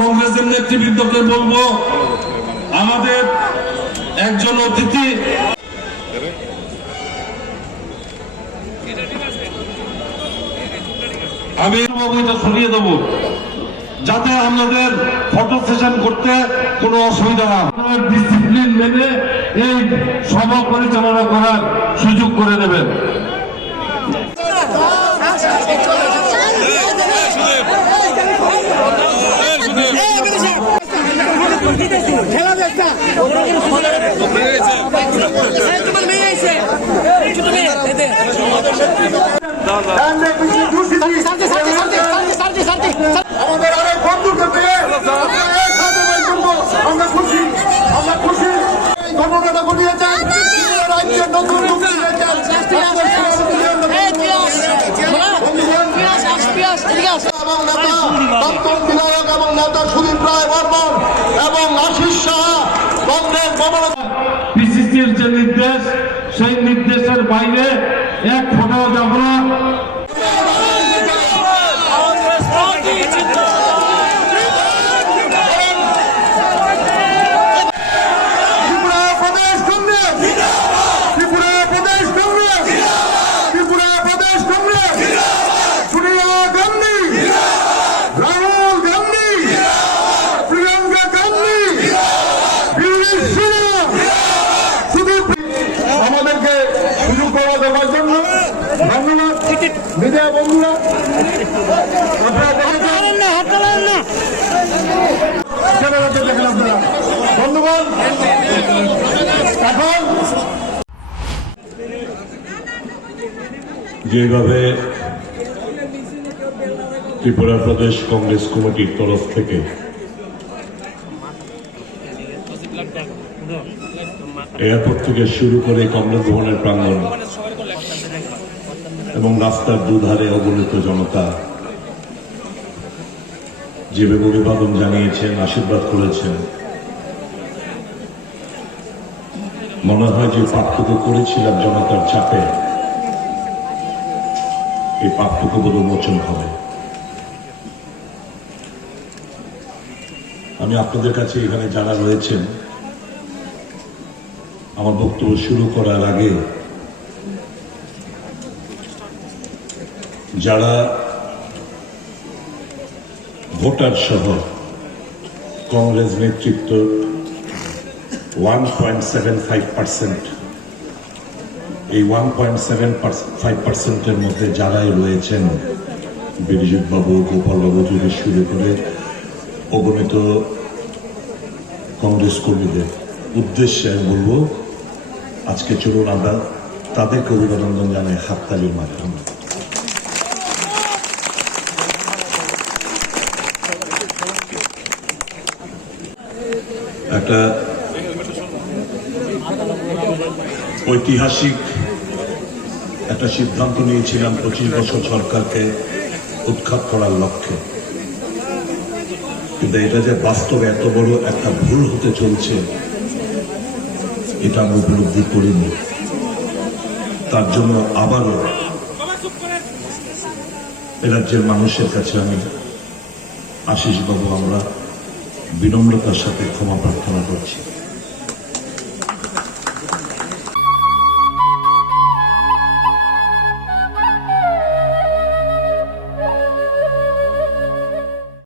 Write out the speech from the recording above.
কংগ্রেসের নেতৃবৃন্দকে বলবো, আমাদের একজন অতিথি আমি এটা সরিয়ে দেবো, যাতে আমাদের ফটো সেশন করতে কোনো অসুবিধা না, ডিসিপ্লিন মেনে এই সভা পরিচালনা করার সুযোগ করে দেবেন। আমাদের অনেক বন্ধুকে পেয়ে আমরা খুশি, আমরা খুশি। এই ঘটনাটা ঘটিয়েছেন রাজ্যের নতুন বিধায়ক এবং নেতা সুদীপ রায় বর্মন এবং আশিস শাহ পিসিসির যে নির্দেশ, সেই নির্দেশের বাইরে এক ফোটাও যাব না। আমাদেরকে সুযোগ পাওয়া দেওয়ার জন্য ধন্যবাদ। মিডিয়া বন্ধুরা, বন্ধুগণ, এখন যেভাবে ত্রিপুরা প্রদেশ কংগ্রেস কমিটির তরফ থেকে এয়ারপোর্ট থেকে শুরু করে কংগ্রেস ভবনের প্রাঙ্গণ এবং রাস্তার দুধারে অগণিত জনতা যেভাবে অভিবাদন জানিয়েছেন, আশীর্বাদ করেছেন, মনে হয় যে পাপটুকু করেছিলাম জনতার চাপে, এই পাপটুকু বোধ মোচন হবে। আমি আপনাদের কাছে এখানে যারা রয়েছেন, আমার বক্তব্য শুরু করার আগে যারা ভোটার সহ কংগ্রেস নেতৃত্ব 1.75%, এই 1.75%-এর মধ্যে যারাই রয়েছেন, বিরজিৎ বাবু, গোপাল বাবু থেকে শুরু করে অগণিত কংগ্রেস কর্মীদের উদ্দেশ্যে আমি বলবো, আজকে চলুন আমরা তাদেরকে অভিনন্দন জানাই হাততালির মাধ্যমে। একটা ঐতিহাসিক একটা সিদ্ধান্ত নিয়েছিলাম 25 বছর সরকারকে উৎখাত করার লক্ষ্যে, কিন্তু এটা যে বাস্তবে এত বড় একটা ভুল হতে চলছে এটা আমি উপলব্ধি করিনি। তার জন্য আবারও এ রাজ্যের মানুষের কাছে আমি, আশিস বাবু, আমরা বিনম্রতার সাথে ক্ষমা প্রার্থনা করছি।